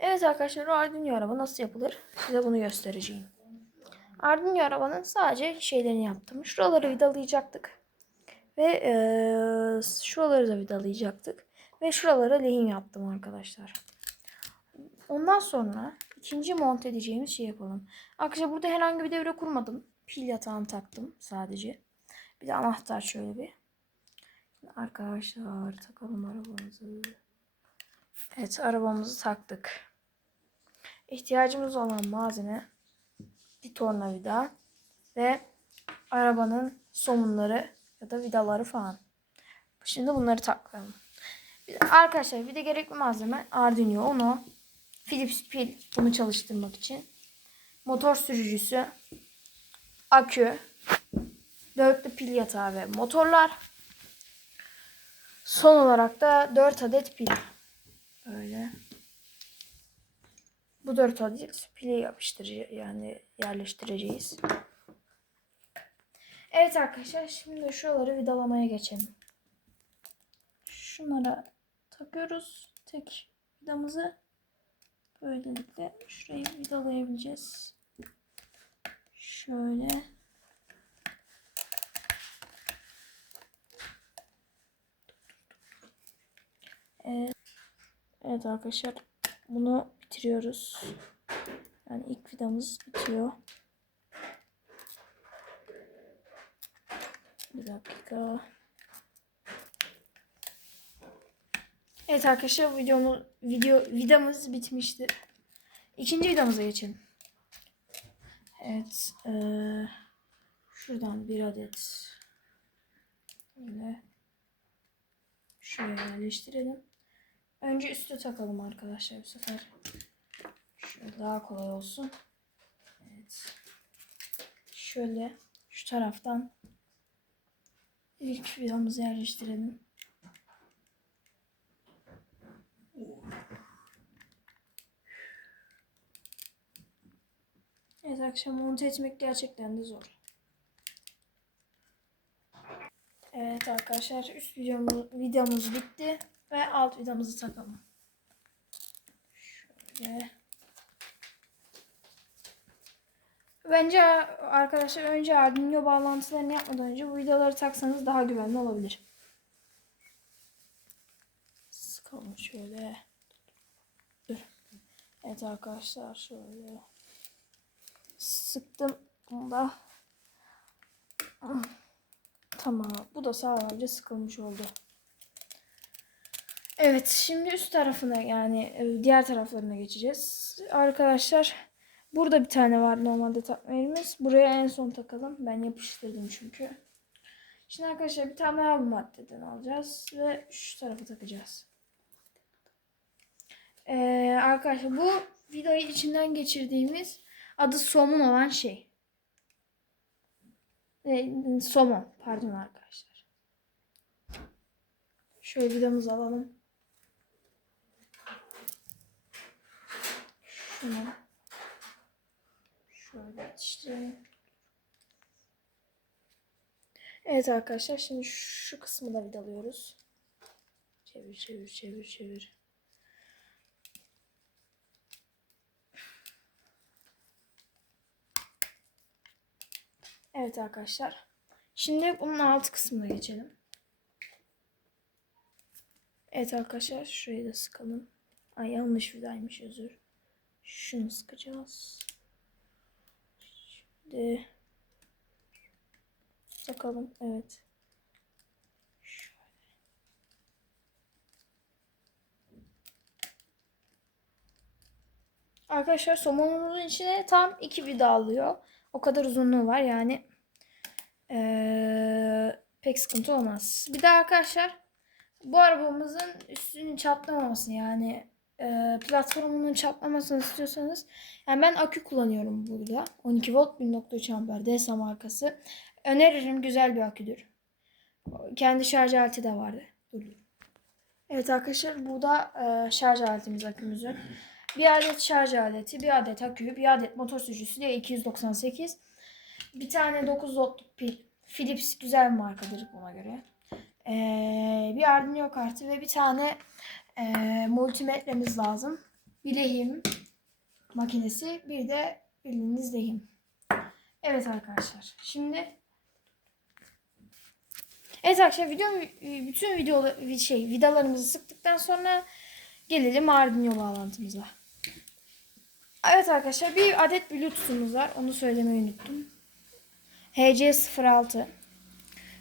Evet arkadaşlar o Arduino araba nasıl yapılır? Size bunu göstereceğim. Arduino arabanın sadece şeylerini yaptım. Şuraları vidalayacaktık. Ve eee şuraları da vidalayacaktık. Ve şuralara lehim yaptım arkadaşlar. Ondan sonra ikinci monte edeceğimiz şey yapalım. Arkadaşlar burada herhangi bir devre kurmadım. Pil yatağını taktım sadece. Bir de anahtar şöyle bir. Arkadaşlar takalım arabamızı. Evet arabamızı taktık. İhtiyacımız olan malzeme bir tornavida ve arabanın somunları ya da vidaları falan. Şimdi bunları takalım. Arkadaşlar bir de gerekli malzeme Arduino Uno, Philips pil bunu çalıştırmak için, motor sürücüsü, akü, dörtlü pil yatağı ve motorlar. Son olarak da 4 adet pil. Böyle. Bu 4 adet pili yapıştıracağız yani yerleştireceğiz. Evet arkadaşlar şimdi şuraları vidalamaya geçelim. Şunlara takıyoruz tek vidamızı. Böylelikle şurayı vidalayabileceğiz. Şöyle. Evet. Evet arkadaşlar bunu bitiriyoruz. Yani ilk vidamız bitiyor. Bir dakika. Evet arkadaşlar videomuz video vidamız bitmiştir. İkinci vidamıza geçelim. Evet. eee, şuradan bir adet böyle şuraya yerleştirelim. Önce üstü takalım arkadaşlar bu sefer. Şöyle daha kolay olsun. Evet. Şöyle şu taraftan ilk vidamızı yerleştirelim. Evet akşam monte etmek gerçekten de zor. Evet arkadaşlar üst videomuz, videomuz bitti ve alt vidamızı takalım. Şöyle. Bence arkadaşlar önce Arduino bağlantılarını yapmadan önce bu vidaları taksanız daha güvenli olabilir. Sıkalım şöyle. Dur. Evet arkadaşlar şöyle. Sıktım da. Tamam. Bu da sağlamca sıkılmış oldu. Evet. Şimdi üst tarafına yani e, diğer taraflarına geçeceğiz. Arkadaşlar burada bir tane var normalde takma. Buraya en son takalım. Ben yapıştırdım çünkü. Şimdi arkadaşlar bir tane daha bu maddeden alacağız. Ve şu tarafa takacağız. Ee, arkadaşlar bu videoyu içinden geçirdiğimiz adı somun olan şey. E, somon pardon arkadaşlar. Şöyle vidamızı alalım. Şunu şöyle yetiştirelim. Evet arkadaşlar şimdi şu kısmı da vidalıyoruz. Çevir çevir çevir çevir. Evet arkadaşlar. Şimdi bunun alt kısmına geçelim. Evet arkadaşlar şurayı da sıkalım. Ay yanlış vidaymış özür. Şunu sıkacağız. Şimdi takalım. Evet. Arkadaşlar somonumuzun içine tam iki vida alıyor. O kadar uzunluğu var yani ee, pek sıkıntı olmaz. Bir de arkadaşlar bu arabamızın üstünün çatlamaması yani e, platformunun çatlamasını istiyorsanız yani ben akü kullanıyorum burada. 12 volt 1.3 amper DSA markası. Öneririm güzel bir aküdür. Kendi şarj aleti de vardı. Evet arkadaşlar bu da e, şarj aletimiz akümüzün. Bir adet şarj aleti, bir adet akü, bir adet motor sürücüsü diye 298. Bir tane 9 voltluk pil. Philips güzel bir markadır buna göre. Ee, bir Arduino kartı ve bir tane e, multimetremiz lazım. bilehim makinesi bir de bildiğiniz lehim. Evet arkadaşlar. Şimdi Evet arkadaşlar video bütün video şey vidalarımızı sıktıktan sonra gelelim Arduino bağlantımıza. Evet arkadaşlar bir adet Bluetooth'umuz var. Onu söylemeyi unuttum. HC06.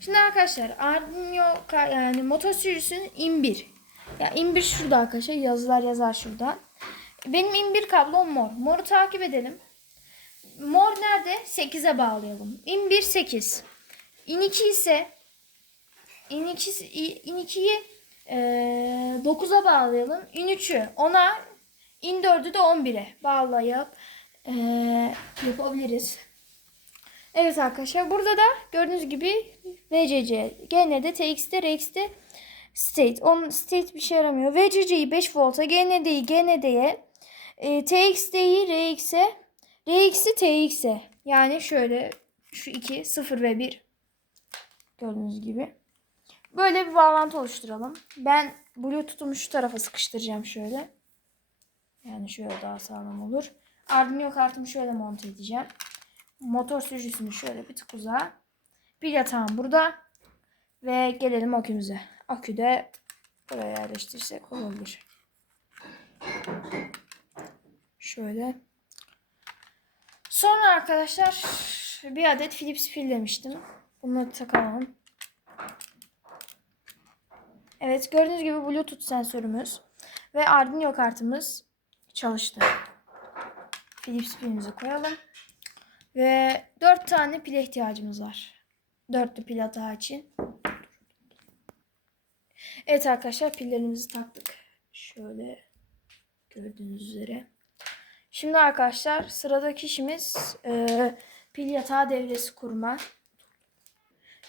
Şimdi arkadaşlar Arduino yani motor sürüsünün in1. Ya in1 şurada arkadaşlar. Yazılar yazar şurada. Benim in1 kablom mor. Moru takip edelim. Mor nerede? 8'e bağlayalım. in1 8. in2 ise in2 in2'yi e, 9'a bağlayalım. in3'ü 10'a in4'ü de 11'e bağlayıp e, yapabiliriz. Evet arkadaşlar burada da gördüğünüz gibi VCC, GND, TX'de, RX'de state. Onun state bir şey yaramıyor. VCC'yi 5 volta, GND'yi GND'ye, e, TXD'yi RX'e, RX'i TX'e. Yani şöyle şu iki 0 ve 1 gördüğünüz gibi. Böyle bir bağlantı oluşturalım. Ben Bluetooth'umu şu tarafa sıkıştıracağım şöyle. Yani şöyle daha sağlam olur. Arduino kartımı şöyle monte edeceğim. Motor sürücüsünü şöyle bir tık uzağa. Bir yatağım burada. Ve gelelim akümüze. Akü de buraya yerleştirsek olur. Şöyle. Sonra arkadaşlar bir adet Philips pil demiştim. Bunları takalım. Evet gördüğünüz gibi Bluetooth sensörümüz ve Arduino kartımız çalıştı. Philips pilimizi koyalım. Ve 4 tane pile ihtiyacımız var. Dörtlü pil hata için. Evet arkadaşlar pillerimizi taktık. Şöyle gördüğünüz üzere. Şimdi arkadaşlar sıradaki işimiz e, pil yatağı devresi kurma.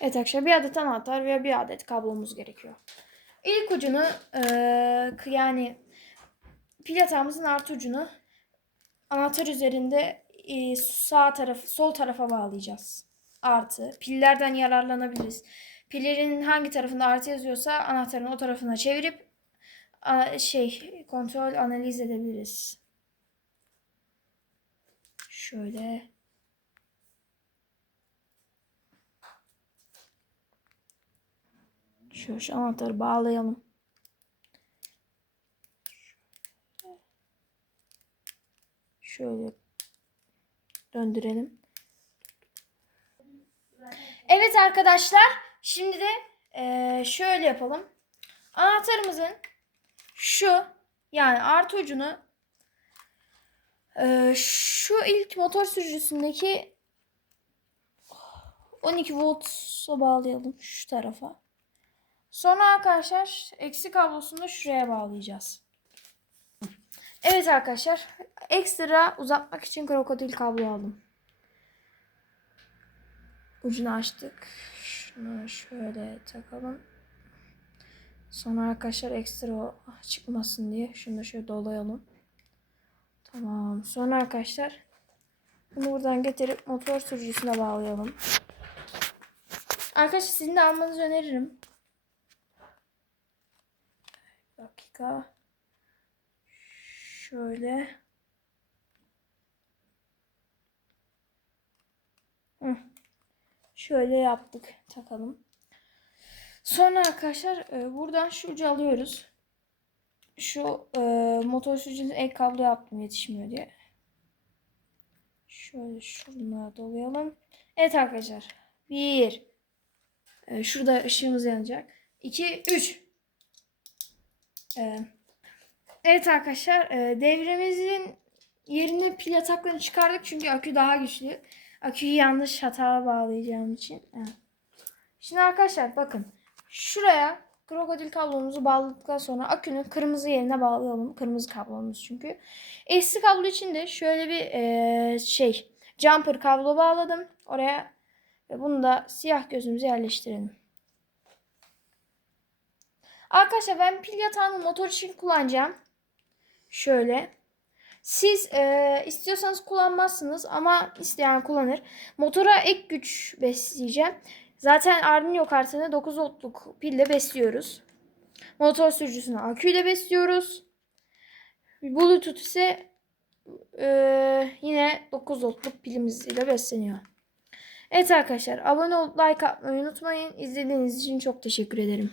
Evet arkadaşlar bir adet anahtar ve bir adet kablomuz gerekiyor. İlk ucunu e, yani pil yatağımızın artı ucunu anahtar üzerinde e, sağ taraf sol tarafa bağlayacağız. Artı. Pillerden yararlanabiliriz. Pillerin hangi tarafında artı yazıyorsa anahtarın o tarafına çevirip şey kontrol analiz edebiliriz. Şöyle Şöyle şu anahtarı bağlayalım. Şöyle döndürelim. Evet arkadaşlar. Şimdi de eee, şöyle yapalım. Anahtarımızın şu yani artı ucunu eee, şu ilk motor sürücüsündeki 12 volt'a bağlayalım şu tarafa. Sonra arkadaşlar eksi kablosunu şuraya bağlayacağız. Evet arkadaşlar ekstra uzatmak için krokodil kablo aldım. Ucunu açtık. Şunu şöyle takalım. Sonra arkadaşlar ekstra çıkmasın diye şunu da şöyle dolayalım. Tamam. Sonra arkadaşlar bunu buradan getirip motor sürücüsüne bağlayalım. Arkadaşlar sizin de almanızı öneririm. Bir dakika. Şöyle. Hı. Şöyle yaptık. Takalım. Sonra arkadaşlar e, buradan şu ucu alıyoruz. Şu e, motor sürücünün ek kablo yaptım yetişmiyor diye. Şöyle şuna dolayalım. Evet arkadaşlar. Bir. E, şurada ışığımız yanacak. İki, üç. E, evet arkadaşlar. E, devremizin yerine pil yataklarını çıkardık. Çünkü akü daha güçlü. Aküyü yanlış hata bağlayacağım için. Şimdi arkadaşlar bakın. Şuraya krokodil kablomuzu bağladıktan sonra akünün kırmızı yerine bağlayalım. Kırmızı kablomuz çünkü. Eski kablo için de şöyle bir e, şey jumper kablo bağladım. Oraya ve bunu da siyah gözümüze yerleştirelim. Arkadaşlar ben pil yatağını motor için kullanacağım. Şöyle. Siz e, istiyorsanız kullanmazsınız ama isteyen kullanır. Motora ek güç besleyeceğim. Zaten Arduino kartını 9 voltluk pille besliyoruz. Motor sürücüsünü aküyle besliyoruz. Bluetooth ise e, yine 9 voltluk pilimiz ile besleniyor. Evet arkadaşlar abone olup like atmayı unutmayın. İzlediğiniz için çok teşekkür ederim.